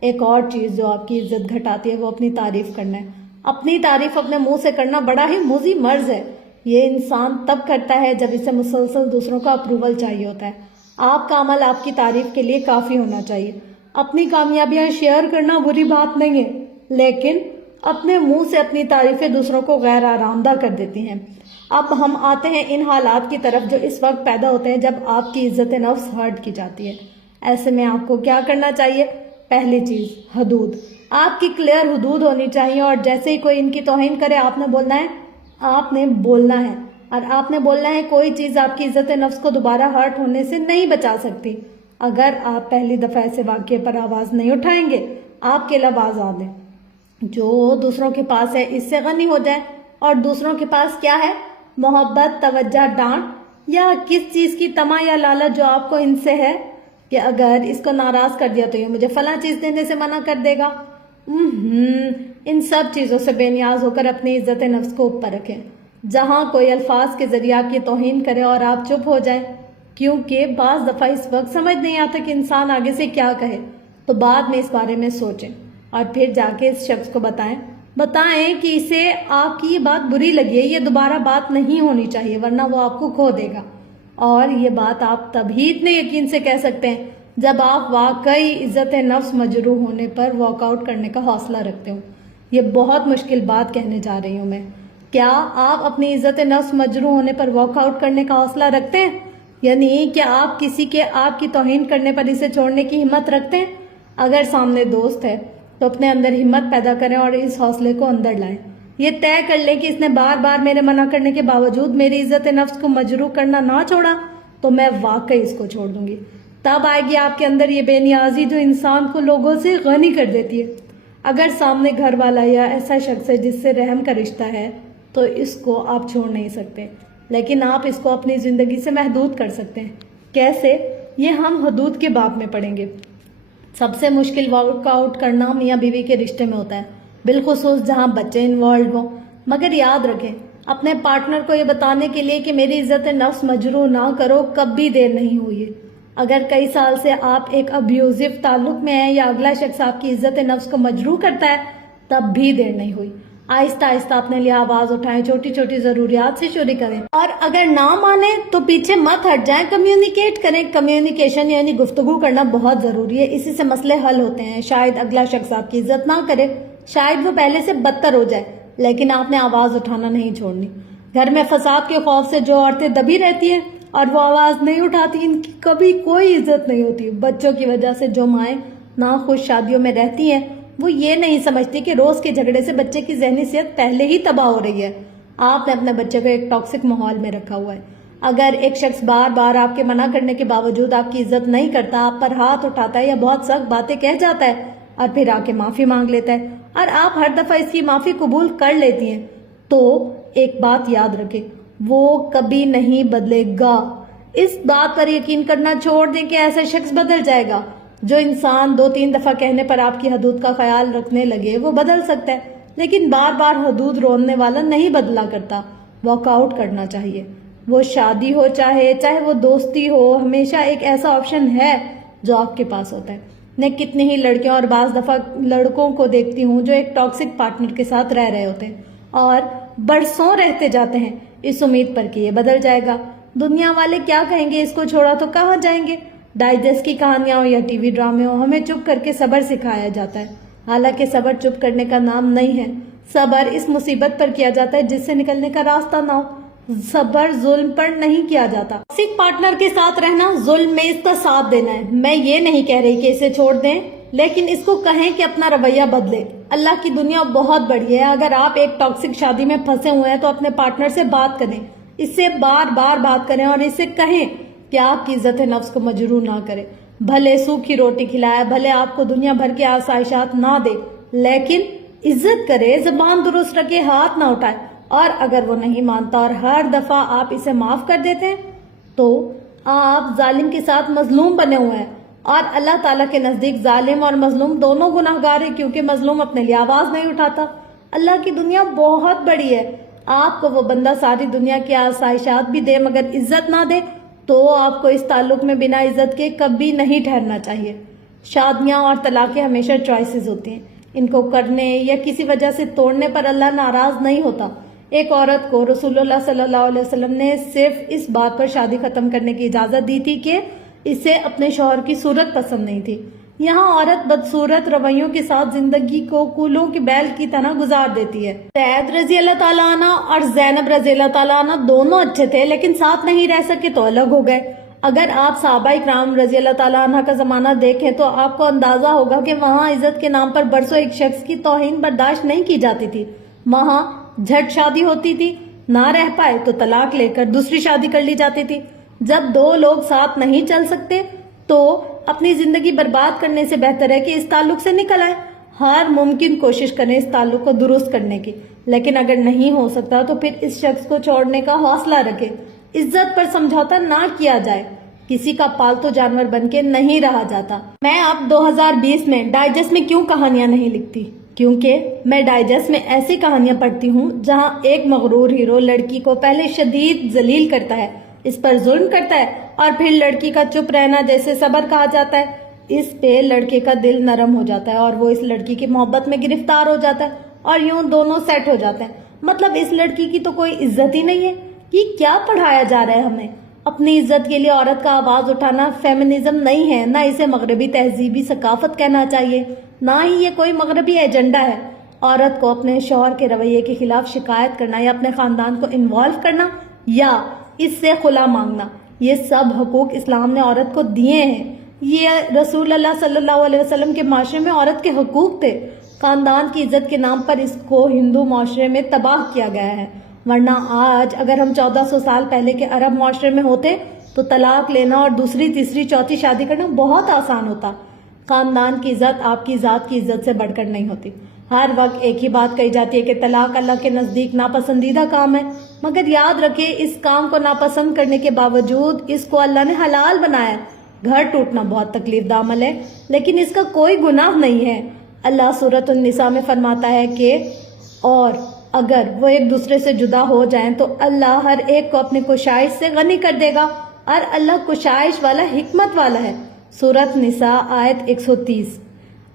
ایک اور چیز جو آپ کی عزت گھٹاتی ہے وہ اپنی تعریف کرنا ہے. اپنی تعریف اپنے منہ سے کرنا بڑا ہی موذی مرض ہے. یہ انسان تب کرتا ہے جب اسے مسلسل دوسروں کا اپروول چاہیے ہوتا ہے. آپ کا عمل آپ کی تعریف کے لیے کافی ہونا چاہیے. اپنی کامیابیاں شیئر کرنا بری بات نہیں ہے، لیکن اپنے منہ سے اپنی تعریفیں دوسروں کو غیر آرامدہ کر دیتی ہیں. اب ہم آتے ہیں ان حالات کی طرف جو اس وقت پیدا ہوتے ہیں جب آپ کی عزت نفس ہرٹ کی جاتی ہے. ایسے میں آپ کو کیا کرنا چاہیے؟ پہلی چیز، حدود. آپ کی کلیئر حدود ہونی چاہیے اور جیسے ہی کوئی ان کی توہین کرے آپ نے بولنا ہے. آپ نے بولنا ہے اور آپ نے بولنا ہے کوئی چیز آپ کی عزت نفس کو دوبارہ ہرٹ ہونے سے نہیں بچا سکتی. اگر آپ پہلی دفعہ ایسے واقعے پر آواز نہیں اٹھائیں گے آپ کے لب آزاد ہیں. جو دوسروں کے پاس ہے اس سے غنی ہو جائے. اور دوسروں کے پاس کیا ہے؟ محبت، توجہ، ڈانٹ یا کس چیز کی طمع یا لالچ جو آپ کو ان سے ہے کہ اگر اس کو ناراض کر دیا تو یہ مجھے فلاں چیز دینے سے منع کر دے گا. ان سب چیزوں سے بے نیاز ہو کر اپنی عزت نفس کو اوپر رکھیں. جہاں کوئی الفاظ کے ذریعے آپ کی توہین کرے اور آپ چپ ہو جائیں، کیونکہ بعض دفعہ اس وقت سمجھ نہیں آتا کہ انسان آگے سے کیا کہے، تو بعد میں اس بارے میں سوچیں اور پھر جا کے اس شخص کو بتائیں کہ اسے آپ کی یہ بات بری لگی ہے، یہ دوبارہ بات نہیں ہونی چاہیے ورنہ وہ آپ کو کھو دے گا. اور یہ بات آپ تبھی اتنے یقین سے کہہ سکتے ہیں جب آپ واقعی عزت نفس مجروح ہونے پر واک آؤٹ کرنے کا حوصلہ رکھتے ہوں. یہ بہت مشکل بات کہنے جا رہی ہوں میں. کیا آپ اپنی عزت نفس مجروح ہونے پر واک آؤٹ کرنے کا حوصلہ رکھتے ہیں؟ یعنی کیا آپ کسی کے آپ کی توہین کرنے پر اسے چھوڑنے کی ہمت رکھتے ہیں؟ اگر سامنے دوست ہے تو اپنے اندر ہمت پیدا کریں اور اس حوصلے کو اندر لائیں. یہ طے کر لیں کہ اس نے بار بار میرے منع کرنے کے باوجود میری عزت نفس کو مجروح کرنا نہ چھوڑا تو میں واقعی اس کو چھوڑ دوں گی. تب آئے گی آپ کے اندر یہ بے نیازی جو انسان کو لوگوں سے غنی کر دیتی ہے. اگر سامنے گھر والا یا ایسا شخص ہے جس سے رحم کا رشتہ ہے تو اس کو آپ چھوڑ نہیں سکتے، لیکن آپ اس کو اپنی زندگی سے محدود کر سکتے ہیں. کیسے؟ یہ ہم حدود کے باب میں پڑھیں گے. سب سے مشکل واک آؤٹ کرنا میاں بیوی کے رشتے میں ہوتا ہے، بالخصوص جہاں بچے انوالوڈ ہوں. مگر یاد رکھیں، اپنے پارٹنر کو یہ بتانے کے لیے کہ میری عزت نفس مجروح نہ کرو کب بھی دیر نہیں ہوئی ہے. اگر کئی سال سے آپ ایک ابیوزو تعلق میں ہیں یا اگلا شخص آپ کی عزت نفس کو مجروح کرتا ہے تب بھی دیر نہیں ہوئی. آہستہ آہستہ اپنے لیے آواز اٹھائیں، چھوٹی چھوٹی ضروریات سے شروع کریں اور اگر نہ مانے تو پیچھے مت ہٹ جائیں، کمیونیکیٹ کریں. کمیونیکیشن یعنی گفتگو کرنا بہت ضروری ہے، اسی سے مسئلے حل ہوتے ہیں. شاید اگلا شخص آپ کی عزت نہ کرے، شاید وہ پہلے سے بدتر ہو جائے، لیکن آپ نے آواز اٹھانا نہیں چھوڑنی. گھر میں فساد کے خوف سے جو عورتیں دبی رہتی ہیں اور وہ آواز نہیں اٹھاتی ان کی کبھی کوئی عزت نہیں ہوتی. بچوں کی وجہ سے جو مائیں ناخوش شادیوں میں رہتی ہیں وہ یہ نہیں سمجھتی کہ روز کے جھگڑے سے بچے کی ذہنی صحت پہلے ہی تباہ ہو رہی ہے. آپ نے اپنے بچے کو ایک ٹاکسک ماحول میں رکھا ہوا ہے. اگر ایک شخص بار بار آپ کے منع کرنے کے باوجود آپ کی عزت نہیں کرتا، آپ پر ہاتھ اٹھاتا ہے یا بہت سخت باتیں کہہ جاتا ہے اور پھر آ کے معافی مانگ لیتا ہے اور آپ ہر دفعہ اس کی معافی قبول کر لیتی ہیں، تو ایک بات یاد رکھیں، وہ کبھی نہیں بدلے گا. اس بات پر یقین کرنا چھوڑ دیں کہ ایسا شخص بدل جائے گا. جو انسان 2-3 دفعہ کہنے پر آپ کی حدود کا خیال رکھنے لگے وہ بدل سکتا ہے، لیکن بار بار حدود روڑنے والا نہیں بدلا کرتا. واک آؤٹ کرنا چاہیے. وہ شادی ہو چاہے وہ دوستی ہو، ہمیشہ ایک ایسا آپشن ہے جو آپ کے پاس ہوتا ہے. میں کتنی ہی لڑکیوں اور بعض دفعہ لڑکوں کو دیکھتی ہوں جو ایک ٹاکسک پارٹنر کے ساتھ رہ رہے ہوتے ہیں اور برسوں رہتے جاتے ہیں اس امید پر کہ یہ بدل جائے گا. دنیا والے کیا کہیں گے، اس کو چھوڑا تو کہاں جائیں گے. ڈائجسٹ کی کہانیاں ہو یا ٹی وی ڈرامے ہو، ہمیں چپ کر کے صبر سکھایا جاتا ہے. حالانکہ صبر چپ کرنے کا نام نہیں ہے. صبر اس مصیبت پر کیا جاتا ہے جس سے نکلنے کا راستہ نہ ہو. صبر ظلم پر نہیں کیا جاتا. ٹاکسک پارٹنر کے ساتھ رہنا ظلم میں اس کا ساتھ دینا ہے. میں یہ نہیں کہہ رہی کہ اسے چھوڑ دیں، لیکن اس کو کہیں کہ اپنا رویہ بدلے. اللہ کی دنیا بہت بڑی ہے. اگر آپ ایک ٹاکسک شادی میں پھنسے ہوئے ہیں تو اپنے پارٹنر سے بات کریں، اس سے بار بار بات کریں اور اسے کہیں کہ آپ کی عزت نفس کو مجروح نہ کرے. بھلے سوکھی روٹی کھلائے، بھلے آپ کو دنیا بھر کی آسائشات نہ دے، لیکن عزت کرے، زبان درست رکھے، ہاتھ نہ اٹھائے. اور اگر وہ نہیں مانتا اور ہر دفعہ آپ اسے معاف کر دیتے ہیں تو آپ ظالم کے ساتھ مظلوم بنے ہوئے ہیں. اور اللہ تعالیٰ کے نزدیک ظالم اور مظلوم دونوں گناہگار ہیں، کیونکہ مظلوم اپنے لیے آواز نہیں اٹھاتا. اللہ کی دنیا بہت بڑی ہے. آپ کو وہ بندہ ساری دنیا کی آسائشات بھی دے مگر عزت نہ دے تو آپ کو اس تعلق میں بنا عزت کے کبھی نہیں ٹھہرنا چاہیے. شادیاں اور طلاقیں ہمیشہ چوائسز ہوتی ہیں. ان کو کرنے یا کسی وجہ سے توڑنے پر اللہ ناراض نہیں ہوتا. ایک عورت کو رسول اللہ صلی اللہ علیہ وسلم نے صرف اس بات پر شادی ختم کرنے کی اجازت دی تھی کہ اسے اپنے شوہر کی صورت پسند نہیں تھی. یہاں عورت بدصورت رویوں کے ساتھ زندگی کو کولوں کی بیل کی طرح گزار دیتی ہے. سعد رضی اللہ تعالیٰ عنہ اور زینب رضی اللہ تعالیٰ عنہ دونوں اچھے تھے لیکن ساتھ نہیں رہ سکے تو الگ ہو گئے. اگر آپ صحابہ اکرام رضی اللہ تعالیٰ عنہ کا زمانہ دیکھیں تو آپ کو اندازہ ہوگا کہ وہاں عزت کے نام پر برسوں ایک شخص کی توہین برداشت نہیں کی جاتی تھی. وہاں جھٹ شادی ہوتی تھی، نہ رہ پائے تو طلاق لے کر دوسری شادی کر لی جاتی تھی. جب دو لوگ ساتھ نہیں چل سکتے تو اپنی زندگی برباد کرنے سے بہتر ہے کہ اس تعلق سے نکل آئے. ہر ممکن کوشش کریں اس تعلق کو درست کرنے کی، لیکن اگر نہیں ہو سکتا تو پھر اس شخص کو چھوڑنے کا حوصلہ رکھیں. عزت پر سمجھوتا نہ کیا جائے. کسی کا پالتو جانور بن کے نہیں رہا جاتا. میں اب 2020 میں ڈائجسٹ میں کیوں کہانیاں نہیں لکھتی؟ کیونکہ میں ڈائجسٹ میں ایسی کہانیاں پڑھتی ہوں جہاں ایک مغرور ہیرو لڑکی کو پہلے شدید ذلیل کرتا ہے، اس پر ظلم کرتا ہے اور پھر لڑکی کا چپ رہنا جیسے صبر کہا جاتا ہے، اس پہ لڑکے کا دل نرم ہو جاتا ہے اور وہ اس لڑکی کی محبت میں گرفتار ہو جاتا ہے اور یوں دونوں سیٹ ہو جاتے ہیں. مطلب اس لڑکی کی تو کوئی عزت ہی نہیں ہے. یہ کیا پڑھایا جا رہا ہے ہمیں؟ اپنی عزت کے لیے عورت کا آواز اٹھانا فیمنزم نہیں ہے، نہ اسے مغربی تہذیبی ثقافت کہنا چاہیے، نہ ہی یہ کوئی مغربی ایجنڈا ہے. عورت کو اپنے شوہر کے رویے کے خلاف شکایت کرنا یا اپنے خاندان کو انوالو کرنا یا اس سے خلا مانگنا، یہ سب حقوق اسلام نے عورت کو دیے ہیں. یہ رسول اللہ صلی اللہ علیہ وسلم کے معاشرے میں عورت کے حقوق تھے. خاندان کی عزت کے نام پر اس کو ہندو معاشرے میں تباہ کیا گیا ہے. ورنہ آج اگر ہم 1400 سال پہلے کے عرب معاشرے میں ہوتے تو طلاق لینا اور دوسری تیسری چوتھی شادی کرنا بہت آسان ہوتا. خاندان کی عزت آپ کی ذات کی عزت سے بڑھ کر نہیں ہوتی. ہر وقت ایک ہی بات کہی جاتی ہے کہ طلاق اللہ کے نزدیک ناپسندیدہ کام ہے، مگر یاد رکھیں اس کام کو ناپسند کرنے کے باوجود اس کو اللہ نے حلال بنایا. گھر ٹوٹنا بہت تکلیف دہ عمل ہے لیکن اس کا کوئی گناہ نہیں ہے. اللہ سورۃ النساء میں فرماتا ہے کہ اور اگر وہ ایک دوسرے سے جدا ہو جائیں تو اللہ ہر ایک کو اپنی کوشش سے غنی کر دے گا اور اللہ کوشش والا حکمت والا ہے. سورۃ نساء آیت 130.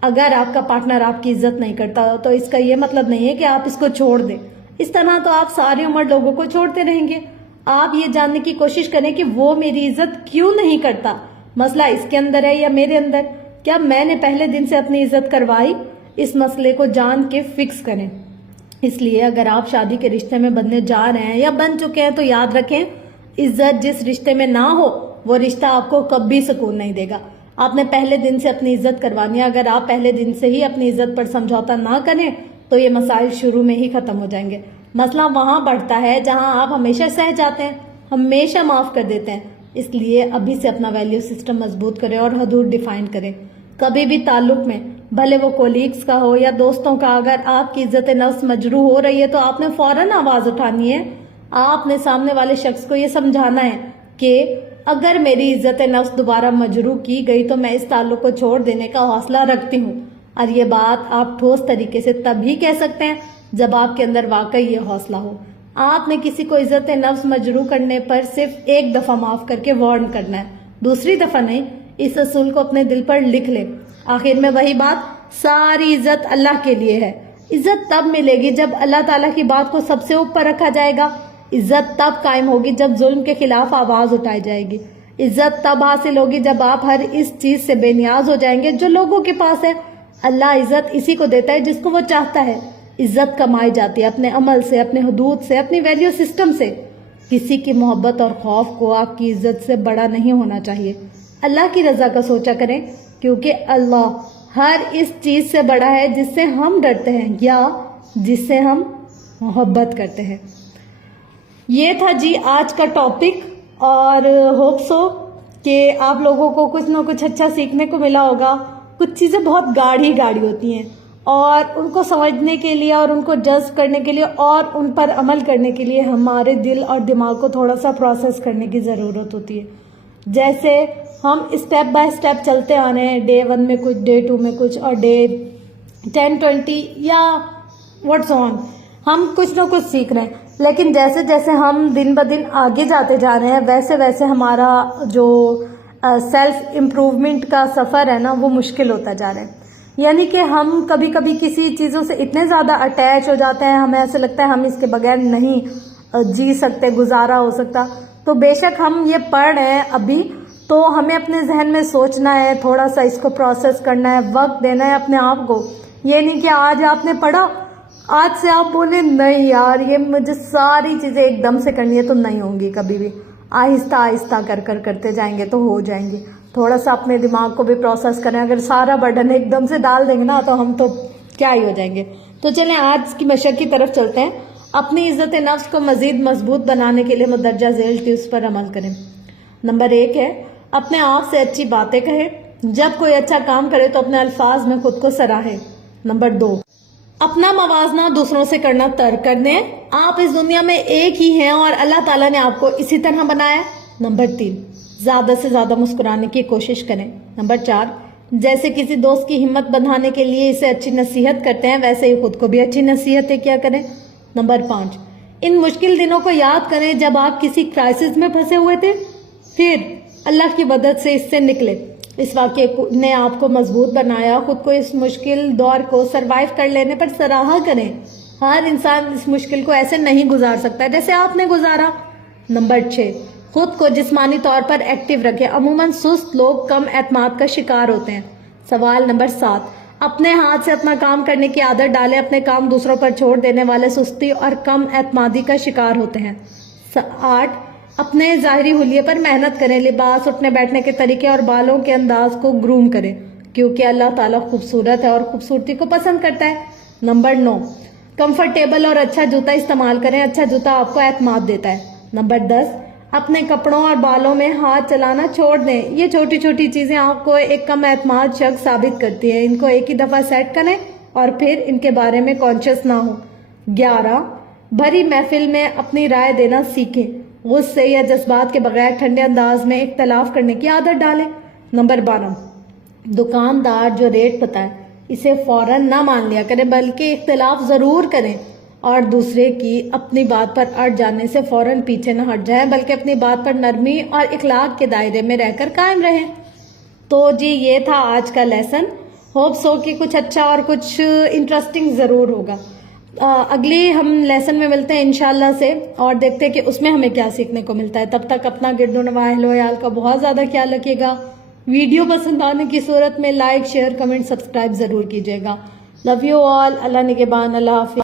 اگر آپ کا پارٹنر آپ کی عزت نہیں کرتا تو اس کا یہ مطلب نہیں ہے کہ آپ اس کو چھوڑ دیں. اس طرح تو آپ ساری عمر لوگوں کو چھوڑتے رہیں گے. آپ یہ جاننے کی کوشش کریں کہ وہ میری عزت کیوں نہیں کرتا. مسئلہ اس کے اندر ہے یا میرے اندر؟ کیا میں نے پہلے دن سے اپنی عزت کروائی؟ اس مسئلے کو جان کے فکس کریں. اس لیے اگر آپ شادی کے رشتے میں بننے جا رہے ہیں یا بن چکے ہیں تو یاد رکھیں عزت جس رشتے میں نہ ہو وہ رشتہ آپ کو کبھی سکون نہیں دے گا. آپ نے پہلے دن سے اپنی عزت کروانی ہے. اگر آپ پہلے دن سے ہی اپنی عزت پر سمجھوتا نہ کریں تو یہ مسائل شروع میں ہی ختم ہو جائیں گے. مسئلہ وہاں بڑھتا ہے جہاں آپ ہمیشہ سہ جاتے ہیں، ہمیشہ معاف کر دیتے ہیں۔ اس لیے ابھی سے اپنا ویلیو سسٹم مضبوط کریں اور حدود ڈیفائن کریں۔ کبھی بھی تعلق میں، بھلے وہ کولیگز کا ہو یا دوستوں کا، اگر آپ کی عزت نفس مجروح ہو رہی ہے تو آپ نے فوراً آواز اٹھانی ہے۔ آپ نے سامنے والے شخص کو یہ سمجھانا ہے کہ اگر میری عزت نفس دوبارہ مجروح کی گئی تو میں اس تعلق کو چھوڑ دینے کا حوصلہ رکھتی ہوں، اور یہ بات آپ ٹھوس طریقے سے تب ہی کہہ سکتے ہیں جب آپ کے اندر واقعی یہ حوصلہ ہو۔ آپ نے کسی کو عزت نفس مجروح کرنے پر صرف ایک دفعہ معاف کر کے وارن کرنا ہے، دوسری دفعہ نہیں۔ اس اصول کو اپنے دل پر لکھ لیں۔ آخر میں وہی بات، ساری عزت اللہ کے لیے ہے۔ عزت تب ملے گی جب اللہ تعالیٰ کی بات کو سب سے اوپر رکھا جائے گا۔ عزت تب قائم ہوگی جب ظلم کے خلاف آواز اٹھائی جائے گی۔ عزت تب حاصل ہوگی جب آپ ہر اس چیز سے بے نیاز ہو جائیں گے جو لوگوں کے پاس ہے۔ اللہ عزت اسی کو دیتا ہے جس کو وہ چاہتا ہے۔ عزت کمائی جاتی ہے اپنے عمل سے، اپنے حدود سے، اپنی ویلیو سسٹم سے۔ کسی کی محبت اور خوف کو آپ کی عزت سے بڑا نہیں ہونا چاہیے۔ اللہ کی رضا کا سوچا کریں، کیونکہ اللہ ہر اس چیز سے بڑا ہے جس سے ہم ڈرتے ہیں یا جس سے ہم محبت کرتے ہیں۔ یہ تھا جی آج کا ٹاپک، اور ہوپ سو کہ آپ لوگوں کو کچھ نہ کچھ اچھا سیکھنے کو ملا ہوگا۔ کچھ چیزیں بہت گاڑھی ہوتی ہیں، اور ان کو سمجھنے کے لیے اور ان کو جذب کرنے کے لیے اور ان پر عمل کرنے کے لیے ہمارے دل اور دماغ کو تھوڑا سا پروسیس کرنے کی ضرورت ہوتی ہے۔ جیسے ہم اسٹیپ بائی اسٹیپ چلتے آ رہے ہیں، ڈے 1 میں کچھ، ڈے 2 میں کچھ، اور ڈے 10 20 یا واٹس آن، ہم کچھ نہ کچھ سیکھ رہے ہیں۔ لیکن جیسے جیسے ہم دن بدن آگے جاتے جا رہے ہیں ویسے ویسے ہمارا جو سیلف امپروومنٹ کا سفر ہے نا وہ مشکل ہوتا جا رہا ہے۔ یعنی کہ ہم کبھی کبھی کسی چیزوں سے اتنے زیادہ اٹیچ ہو جاتے ہیں، ہمیں ایسے لگتا ہے ہم اس کے بغیر نہیں جی سکتے، گزارا ہو سکتا۔ تو بے شک ہم یہ پڑھ رہے ہیں ابھی، تو ہمیں اپنے ذہن میں سوچنا ہے، تھوڑا سا اس کو پروسیس کرنا ہے، وقت دینا ہے اپنے آپ کو۔ یہ نہیں کہ آج آپ نے پڑھا، آج سے آپ بولے نہیں یار یہ مجھے ساری چیزیں ایک دم سے کرنی ہے، تو نہیں ہوں گی کبھی بھی۔ آہستہ آہستہ کرتے جائیں گے تو ہو جائیں گے۔ تھوڑا سا اپنے دماغ کو بھی پروسیس کریں۔ اگر سارا برڈن ایک دم سے ڈال دیں گے نا تو ہم تو کیا ہی ہو جائیں گے۔ تو چلیں آج کی مشق کی طرف چلتے ہیں۔ اپنی عزت نفس کو مزید مضبوط بنانے کے لیے مندرجہ ذیل ٹپس پر عمل کریں۔ نمبر 1 ہے اپنے آپ سے اچھی باتیں کہیں۔ جب کوئی اچھا کام کرے تو اپنے الفاظ میں خود کو سراہے۔ نمبر 2، اپنا موازنہ دوسروں سے کرنا ترک کر دیں۔ آپ اس دنیا میں ایک ہی ہیں اور اللہ تعالیٰ نے آپ کو اسی طرح بنایا۔ نمبر 3، زیادہ سے زیادہ مسکرانے کی کوشش کریں۔ نمبر 4، جیسے کسی دوست کی ہمت بندھانے کے لیے اسے اچھی نصیحت کرتے ہیں ویسے ہی خود کو بھی اچھی نصیحتیں کیا کریں۔ نمبر 5، ان مشکل دنوں کو یاد کریں جب آپ کسی کرائسس میں پھنسے ہوئے تھے، پھر اللہ کی مدد سے اس سے نکلے۔ اس واقعے نے آپ کو مضبوط بنایا۔ خود کو اس مشکل دور کو سروائیو کر لینے پر سراہا کریں۔ ہر انسان اس مشکل کو ایسے نہیں گزار سکتا جیسے آپ نے گزارا۔ نمبر 6، خود کو جسمانی طور پر ایکٹیو رکھیں۔ عموماً سست لوگ کم اعتماد کا شکار ہوتے ہیں۔ سوال نمبر 7، اپنے ہاتھ سے اپنا کام کرنے کی عادت ڈالیں۔ اپنے کام دوسروں پر چھوڑ دینے والے سستی اور کم اعتمادی کا شکار ہوتے ہیں۔ 8، اپنے ظاہری حلیے پر محنت کریں۔ لباس، اٹھنے بیٹھنے کے طریقے اور بالوں کے انداز کو گروم کریں، کیونکہ اللہ تعالیٰ خوبصورت ہے اور خوبصورتی کو پسند کرتا ہے۔ نمبر 9، کمفرٹیبل اور اچھا جوتا استعمال کریں۔ اچھا جوتا آپ کو اعتماد دیتا ہے۔ نمبر 10، اپنے کپڑوں اور بالوں میں ہاتھ چلانا چھوڑ دیں۔ یہ چھوٹی چھوٹی چیزیں آپ کو ایک کم اعتماد شخص ثابت کرتی ہیں۔ ان کو ایک ہی دفعہ سیٹ کریں اور پھر ان کے بارے میں کانشیس نہ ہو۔ 11، بھری محفل میں اپنی رائے دینا سیکھیں۔ غصے یا جذبات کے بغیر ٹھنڈے انداز میں اختلاف کرنے کی عادت ڈالیں۔ نمبر 12، دکاندار جو ریٹ بتائے اسے فوراً نہ مان لیا کریں، بلکہ اختلاف ضرور کریں، اور دوسرے کی اپنی بات پر اڑ جانے سے فوراً پیچھے نہ ہٹ جائیں، بلکہ اپنی بات پر نرمی اور اخلاق کے دائرے میں رہ کر قائم رہیں۔ تو جی یہ تھا آج کا لیسن۔ ہوپ سو کہ کچھ اچھا اور کچھ انٹرسٹنگ ضرور ہوگا۔ اگلی ہم لیسن میں ملتے ہیں انشاءاللہ سے، اور دیکھتے ہیں کہ اس میں ہمیں کیا سیکھنے کو ملتا ہے۔ تب تک اپنا گرد و نواح اہل و عیال کا بہت زیادہ خیال رکھیے گا۔ ویڈیو پسند آنے کی صورت میں لائک، شیئر، کمنٹ، سبسکرائب ضرور کیجیے گا۔ Love you all. اللہ نگہبان۔ اللہ حافظ۔